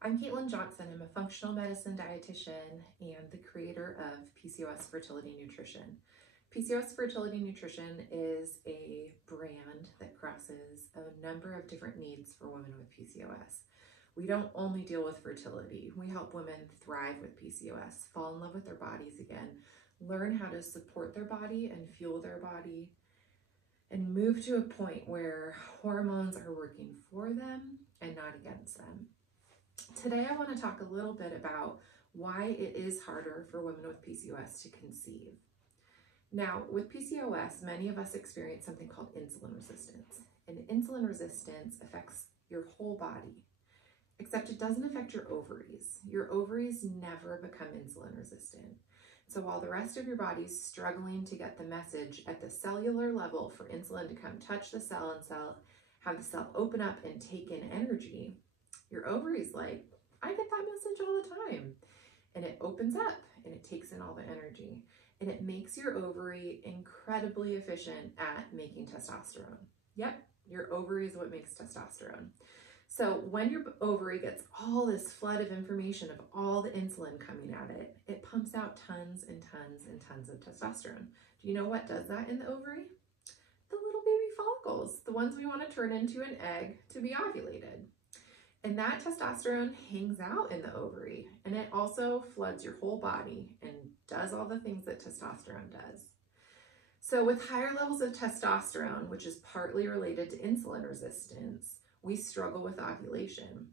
I'm Caitlin Johnson. I'm a functional medicine dietitian and the creator of PCOS Fertility Nutrition. PCOS Fertility Nutrition is a brand that crosses a number of different needs for women with PCOS. We don't only deal with fertility. We help women thrive with PCOS, fall in love with their bodies again, learn how to support their body and fuel their body, and move to a point where hormones are working for them and not against them. Today, I want to talk a little bit about why it is harder for women with PCOS to conceive. Now, with PCOS, many of us experience something called insulin resistance. And insulin resistance affects your whole body, except it doesn't affect your ovaries. Your ovaries never become insulin resistant. So while the rest of your body's struggling to get the message at the cellular level for insulin to come touch the cell and have the cell open up and take in energy, your ovary's like, I get that message all the time. And it opens up and it takes in all the energy. And it makes your ovary incredibly efficient at making testosterone. Yep, your ovary is what makes testosterone. So when your ovary gets all this flood of information of all the insulin coming at it, it pumps out tons and tons and tons of testosterone. Do you know what does that in the ovary? The little baby follicles, the ones we want to turn into an egg to be ovulated. And that testosterone hangs out in the ovary, and it also floods your whole body and does all the things that testosterone does. So with higher levels of testosterone, which is partly related to insulin resistance, we struggle with ovulation.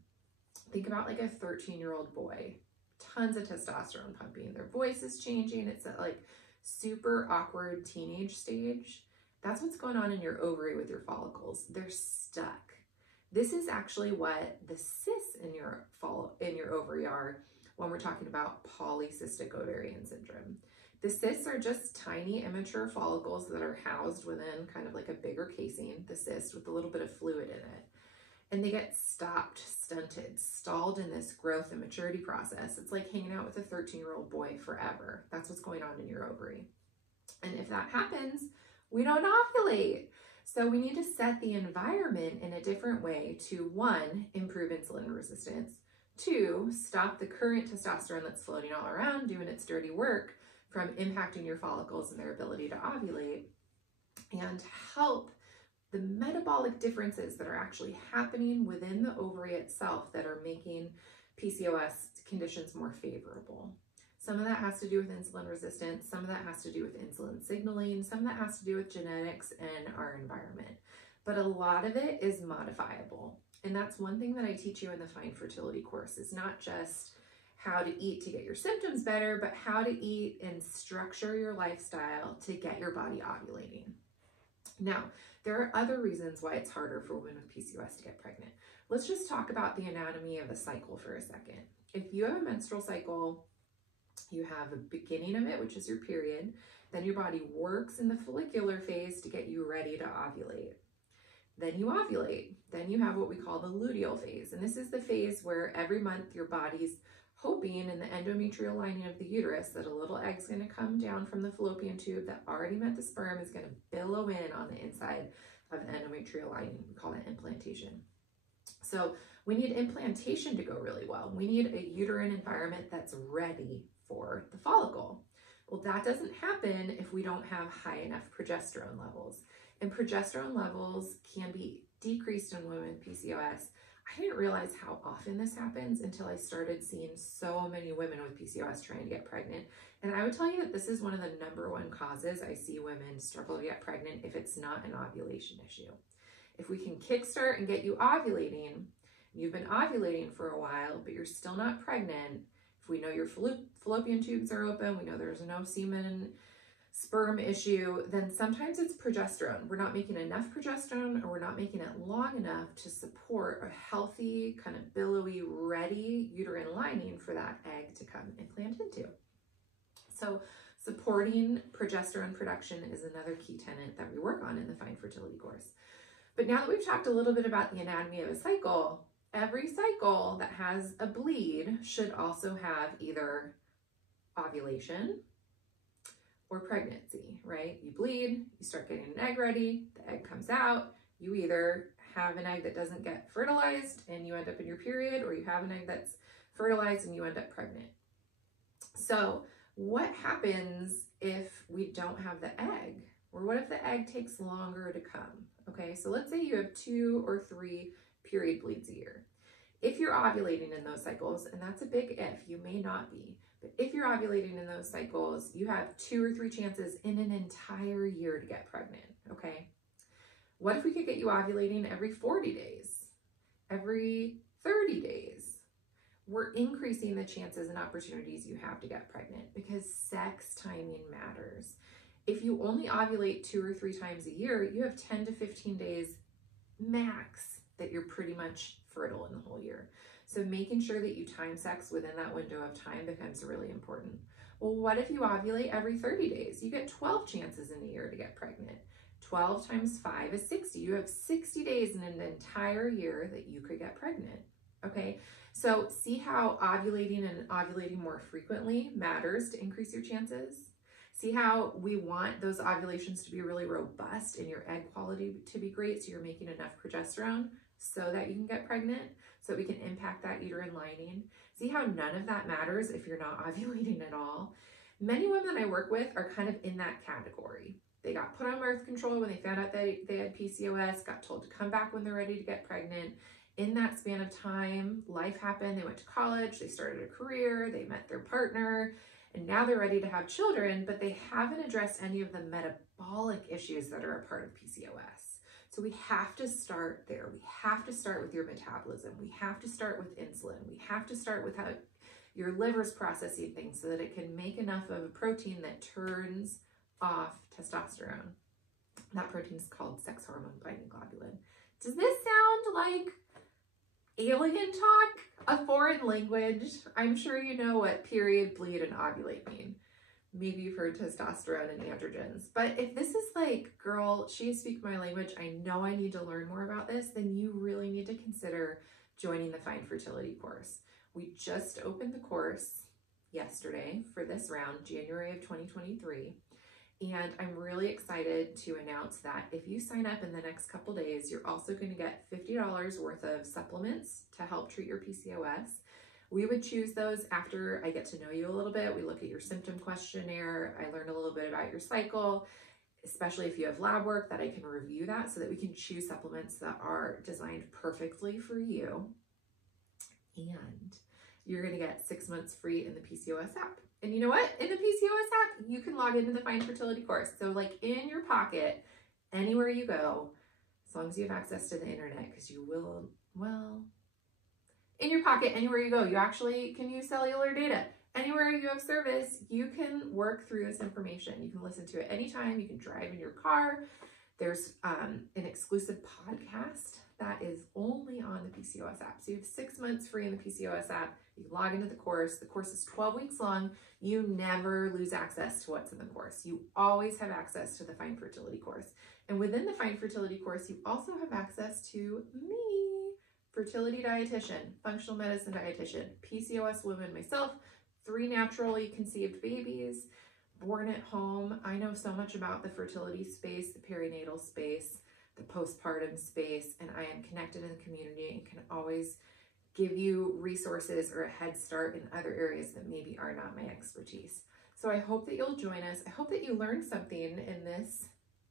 Think about like a 13-year-old boy, tons of testosterone pumping, their voice is changing, it's at like super awkward teenage stage. That's what's going on in your ovary with your follicles. They're stuck. This is actually what the cysts in your ovary are when we're talking about polycystic ovarian syndrome. The cysts are just tiny immature follicles that are housed within kind of like a bigger casing, the cyst, with a little bit of fluid in it. And they get stopped, stunted, stalled in this growth and maturity process. It's like hanging out with a 13-year-old boy forever. That's what's going on in your ovary. And if that happens, we don't ovulate. So we need to set the environment in a different way to, 1, improve insulin resistance, 2, stop the current testosterone that's floating all around doing its dirty work from impacting your follicles and their ability to ovulate, and help the metabolic differences that are actually happening within the ovary itself that are making PCOS conditions more favorable. Some of that has to do with insulin resistance, some of that has to do with insulin signaling, some of that has to do with genetics and our environment. But a lot of it is modifiable. And that's one thing that I teach you in the Find Fertility course, is not just how to eat to get your symptoms better, but how to eat and structure your lifestyle to get your body ovulating. Now, there are other reasons why it's harder for women with PCOS to get pregnant. Let's just talk about the anatomy of a cycle for a second. If you have a menstrual cycle, you have a beginning of it, which is your period. Then your body works in the follicular phase to get you ready to ovulate. Then you ovulate. Then you have what we call the luteal phase. And this is the phase where every month your body's hoping in the endometrial lining of the uterus that a little egg's going to come down from the fallopian tube that already met the sperm, is going to billow in on the inside of the endometrial lining. We call that implantation. So we need implantation to go really well. We need a uterine environment that's ready for the follicle. Well, that doesn't happen if we don't have high enough progesterone levels. And progesterone levels can be decreased in women with PCOS. I didn't realize how often this happens until I started seeing so many women with PCOS trying to get pregnant. And I would tell you that this is one of the #1 causes I see women struggle to get pregnant if it's not an ovulation issue. If we can kickstart and get you ovulating, you've been ovulating for a while, but you're still not pregnant, if we know your fallopian tubes are open, we know there's no semen sperm issue, then sometimes it's progesterone. We're not making enough progesterone, or we're not making it long enough to support a healthy, kind of billowy, ready uterine lining for that egg to come implant into. So supporting progesterone production is another key tenet that we work on in the Find Fertility course. But now that we've talked a little bit about the anatomy of a cycle, every cycle that has a bleed should also have either ovulation or pregnancy, right? You bleed, you start getting an egg ready, the egg comes out, you either have an egg that doesn't get fertilized and you end up in your period, or you have an egg that's fertilized and you end up pregnant. So what happens if we don't have the egg? Or what if the egg takes longer to come? Okay, so let's say you have 2 or 3 period bleeds a year. If you're ovulating in those cycles, and that's a big if, you may not be, but if you're ovulating in those cycles, you have 2 or 3 chances in an entire year to get pregnant, okay? What if we could get you ovulating every 40 days, every 30 days? We're increasing the chances and opportunities you have to get pregnant because sex timing matters. If you only ovulate 2 or 3 times a year, you have 10 to 15 days max that you're pretty much fertile in the whole year. So making sure that you time sex within that window of time becomes really important. Well, what if you ovulate every 30 days? You get 12 chances in a year to get pregnant. 12 times 5 is 60. You have 60 days in an entire year that you could get pregnant, okay? So see how ovulating and ovulating more frequently matters to increase your chances? See how we want those ovulations to be really robust and your egg quality to be great, so you're making enough progesterone so that you can get pregnant, so that we can impact that uterine lining. See how none of that matters if you're not ovulating at all? Many women I work with are kind of in that category. They got put on birth control when they found out they had PCOS, got told to come back when they're ready to get pregnant. In that span of time, life happened. They went to college, they started a career, they met their partner, and now they're ready to have children, but they haven't addressed any of the metabolic issues that are a part of PCOS. So we have to start there. We have to start with your metabolism. We have to start with insulin. We have to start with how your liver's processing things so that it can make enough of a protein that turns off testosterone. That protein is called sex hormone binding globulin. Does this sound like alien talk? A foreign language? I'm sure you know what period, bleed, and ovulate mean. Maybe you've heard testosterone and androgens. But if this is like, girl, she speaks my language, I know I need to learn more about this, then you really need to consider joining the Find Fertility course. We just opened the course yesterday for this round, January of 2023. And I'm really excited to announce that if you sign up in the next couple days, you're also going to get $50 worth of supplements to help treat your PCOS. We would choose those after I get to know you a little bit. We look at your symptom questionnaire. I learn a little bit about your cycle, especially if you have lab work, that I can review that so that we can choose supplements that are designed perfectly for you. And you're going to get 6 months free in the PCOS app. And you know what? In the PCOS app, you can log into the Find Fertility course. So like in your pocket, anywhere you go, as long as you have access to the internet, because you will, well, in your pocket, anywhere you go, you actually can use cellular data. Anywhere you have service, you can work through this information. You can listen to it anytime. You can drive in your car. There's an exclusive podcast that is only on the PCOS app. So you have 6 months free in the PCOS app. You can log into the course. The course is 12 weeks long. You never lose access to what's in the course. You always have access to the Find Fertility course. And within the Find Fertility course, you also have access to me, fertility dietitian, functional medicine dietitian, PCOS woman myself, 3 naturally conceived babies, born at home. I know so much about the fertility space, the perinatal space, the postpartum space, and I am connected in the community and can always give you resources or a head start in other areas that maybe are not my expertise. So I hope that you'll join us. I hope that you learned something in this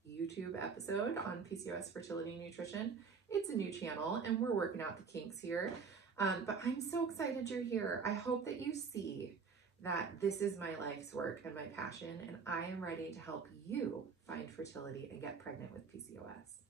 YouTube episode on PCOS fertility and nutrition. It's a new channel and we're working out the kinks here, but I'm so excited you're here. I hope that you see that this is my life's work and my passion, and I am ready to help you find fertility and get pregnant with PCOS.